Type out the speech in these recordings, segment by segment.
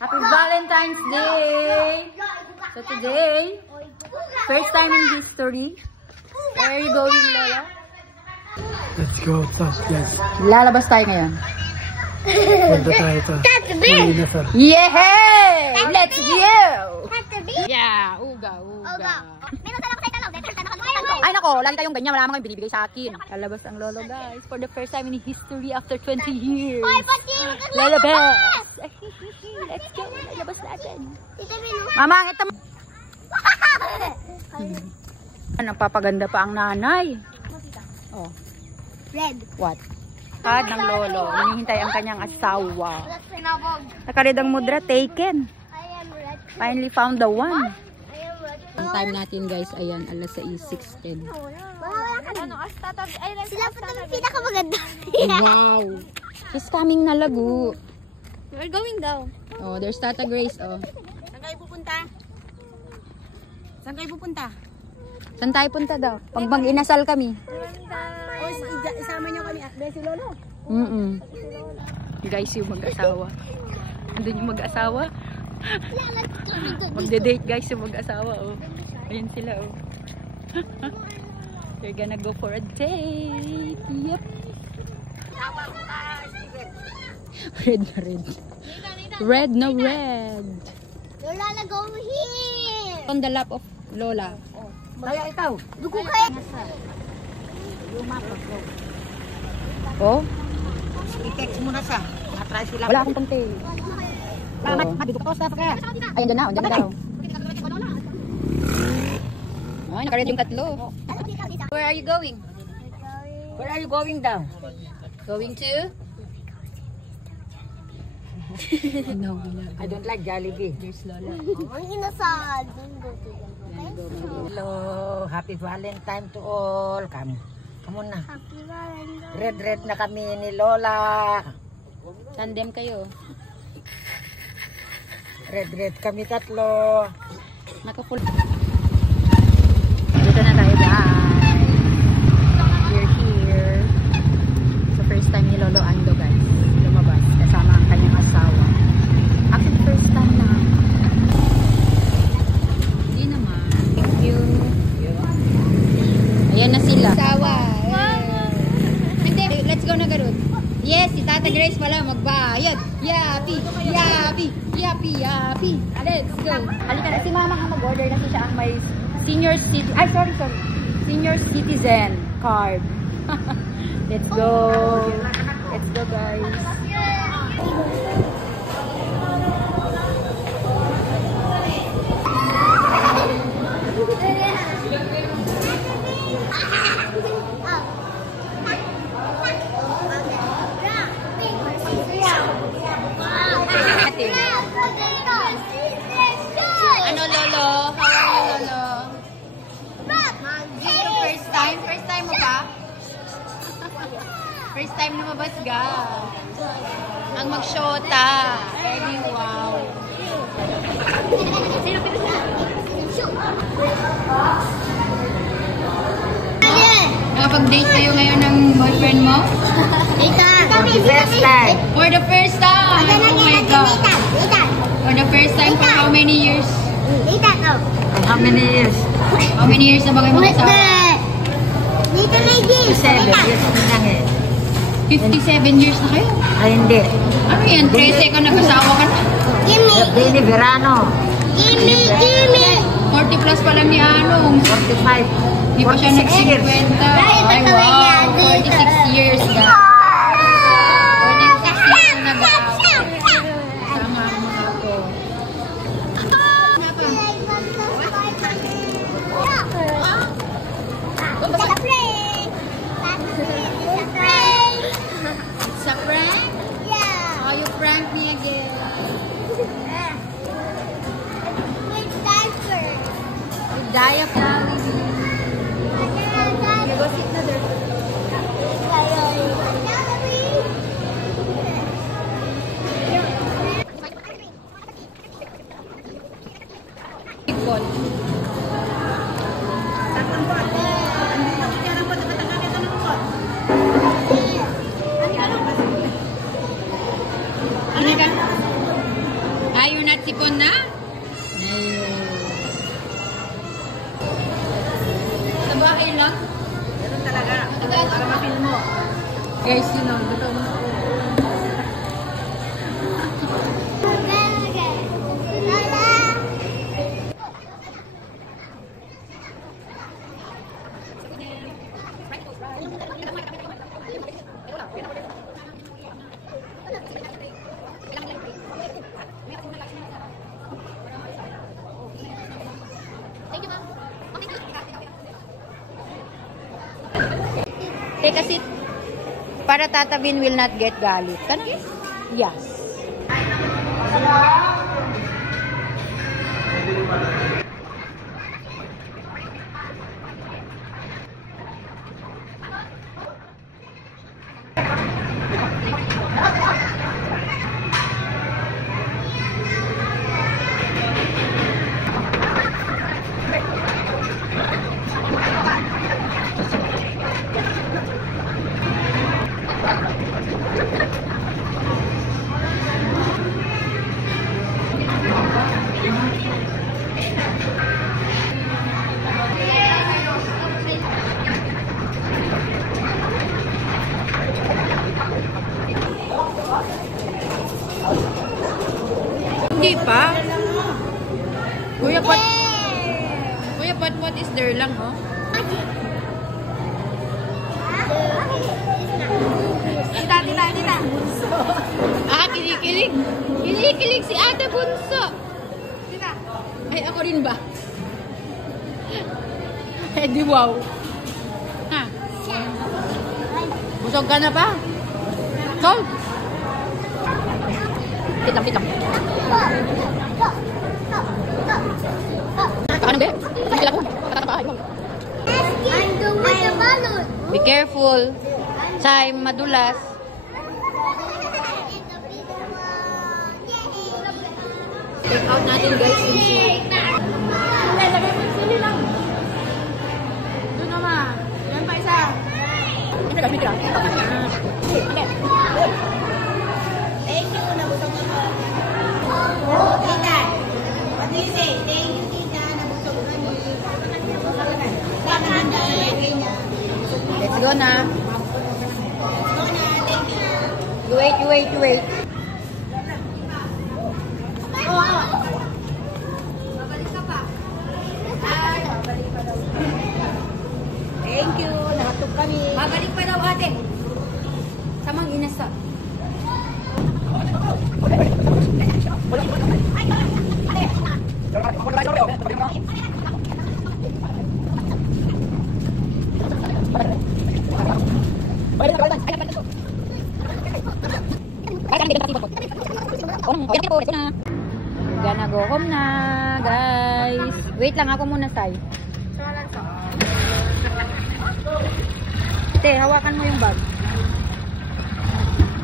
Happy Valentine's Day! So today, first time in history. Where are you going, Lola? Let's go, guys. Lalabas tayo ngayon. Punta tayo ito. Yeah! Let's go! Yeah! Uga. Ay nako, lagi tayong ganyan. Wala naman kayong binibigay sa akin. Lalabas ang lolo, guys. For the first time in history after 20 years. Lalabas! Let's go. Lalabas natin. Mama, ang ito. Nagpapaganda pa ang nanay. Oh. Red. What? Kad ng lolo. Hinihintay ang kanyang asawa. Nakared ang mudra, taken. Finally found the one. Ang time natin, guys, ayan, alas 6:10. Sila po naman pinakamaganda. Wow! Just coming na lago. We're going down. Oh, there's Tata Grace, oh. Saan kayo pupunta? Saan kayo pupunta? Saan tayo punta daw? Pagbang inasal kami. O, isama niyo kami. Si Lolo. Guys, yung mag-asawa. Andun yung mag-asawa. Magde-date, guys, yung mag-asawa, oh. Ayan sila, oh. They're gonna go for a date. Yep. Red na red. Red na red. Lola, go here. On the lap of Lola. Kaya ikaw. Dugo kayo. Oh? I-text mo na siya. Matry sila. Wala akong pante. Dito ka sa kaya. Ay, andyan na daw. Ay, nakared yung tatlo. Where are you going? Where are you going daw? Going to? No, I don't like Jollibee. there's Lola. Ang inasal. Hello, happy Valentine to all. Come on na. Happy Valentine's. Red na kami ni Lola. Tandem kayo. Red kami tatlo. Nakapul. Dito na tayo, guys. We're here. So first time ni Lolo Ando, guys. Lumabas. Kasama ang kanyang asawa. Actually, first time na. Hindi naman. Thank you. Ayan na sila. Asawa. Hindi, let's go na, Garud. Yes, si Tata Grace pala magbayad. Yapi. Let's go. Halika na, si Mama ang mag-order na siya ang may senior citizen. Ay, sorry. Senior citizen card. Let's go. Let's go, guys. Ano, Lolo? How are you, Lolo? Dito, first time mo ba? First time lumabas ka. Ang mag-shota. Very wow. Nakapag-date kayo ngayon ng boyfriend mo? For the first time. Oh my God. For the first time for how many years? How many years? How many years na ba kayo mag-asawa? 7 years na lang eh. 57 years na kayo? Ay, hindi. Ano yan? 13 ka nag-asawa ka na? Bini Verano. 40 plus pa lang ni Anong. 45. Hindi pa siya 46 years. nag-50. Ay wow, 46 years na. 46 years na ba? Sama mo ako. It's a prank? Oh, you prank me again. Diaphragm. You go sit na there. Ball. Ano ka? Sipon na? Sa bahay lang? Ganun talaga. Para mapil mo. Guys, you know, ito. Take a seat. Para Tata Bin will not get galit. Can you? Yes. Hindi pa. Kuya Pat, what is there lang, oh? Tita. Ah, kinikilig. Kinikilig si Ate Bunso. Tita. Ay, ako rin ba? Eh, di wow. Ha? Busog ka na pa? Sol? Kitlam. Paano ba? Hindi lang ko. Patatapahay mo. Be careful. Time, madulas. Check out natin guys yung sili. Lagay mo yung sili lang. Doon naman. Yan pa isa. Tira. Thank you. Nabusog ako. Tita. What do you say? Thank you, tita. Nabusog kami. Sana handa sa lagay niya. Let's go na. Thank you. You wait. Babalik ka pa. Babalik pa daw. Thank you. Nakatog kami. Babalik pa daw ate. Samang inasa. Gonna go home na, guys. Wait lang ako muna, Sai. Te, hawakan mo yung bag.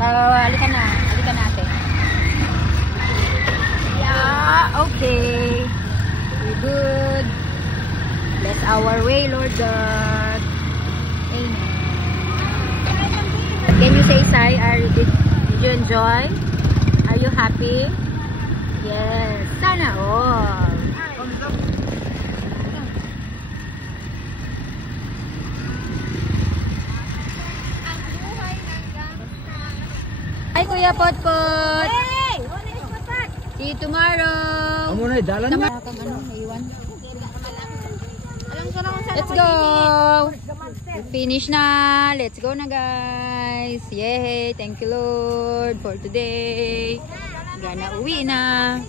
Halika na ate. Yeah, okay. We're good. Bless our way, Lord God. Amen. Can you say, Sai, did you enjoy? Are you happy? Yes. Sana all. Hi, Kuya Potpot. Hey! See you tomorrow. Amo na dalan na. Kang ano, naiwan. Alam ko na kung saan Let's go. We finish na. Let's go na, guys. Yay. Thank you, Lord, for today. Gana uwi na.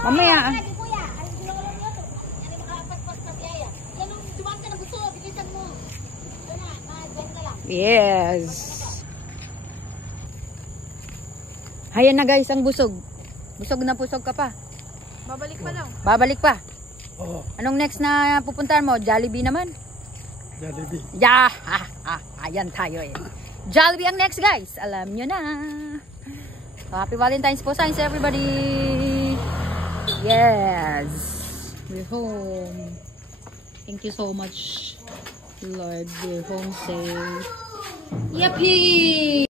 Mamaya. Yes. Ayan na guys, ang busog. Busog na busog ka pa. Babalik pa lang. Babalik pa. Oo, Anong next na pupuntahan mo? Jollibee naman? Jollibee. Yeah! Ayan tayo eh. Jollibee ang next guys. Alam nyo na. So, happy Valentine's po signs everybody. Yes. We're home. Thank you so much, Lord. We're home safe. Yippee!